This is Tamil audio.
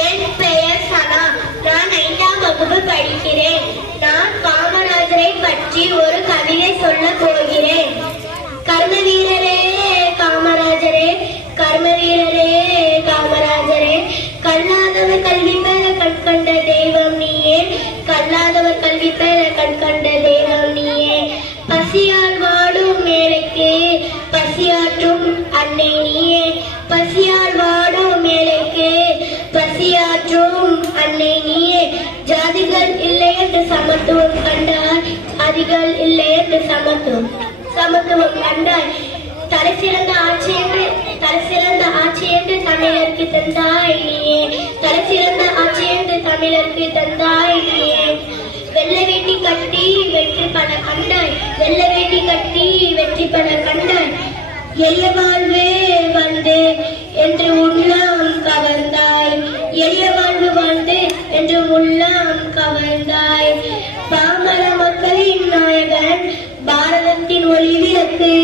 என் பெயர் சனா. நான் 5ஆம் வகுப்பு படிக்கிறேன். நான் காமராஜரை பற்றி ஒரு கவிதை சொல்ல போகிறேன். கர்ம வீரரே காமராஜரே, கர்ம வீரரே காமராஜரே, கல்லாதவர் கல்வி பெற கண்கண்ட தெய்வம் நீயே, கல்லாதவர் கல்வி பெற கண்கண்ட தெய்வம் நீயே. பசியால் வாடும் மேலைக்கு பசியாற்றும் அன்னை நீயே, பசியால் வாடும் மேலைக்கு பசியாற்றும் அன்னை நீயே. ஜாதிகள் இல்லை என்று சமத்துவம் கண்டாய், ஜாதிகள் இல்லை என்று சமத்துவம் கண்டாய். தலை சிறந்த ஆட்சி என்று தமிழருக்கு தந்தாய் நீயே, தலை சிறந்த ஆட்சி என்று தமிழருக்கு தந்தாய் நீயே. வெள்ளை வேட்டி கட்டி வெற்றி பல கண்டாய், வெள்ளை வேட்டி கட்டி வெற்றி பல கண்டாய். எளிய வாழ்வே வந்து என்று உள்ளம் கவர்ந்தாய், எளிய வாழ்வு வாழ்ந்து என்று உள்ளம் கவர்ந்தாய். பாமர மக்களின் நாயகன், பாரதத்தின் ஒளி விளக்கு.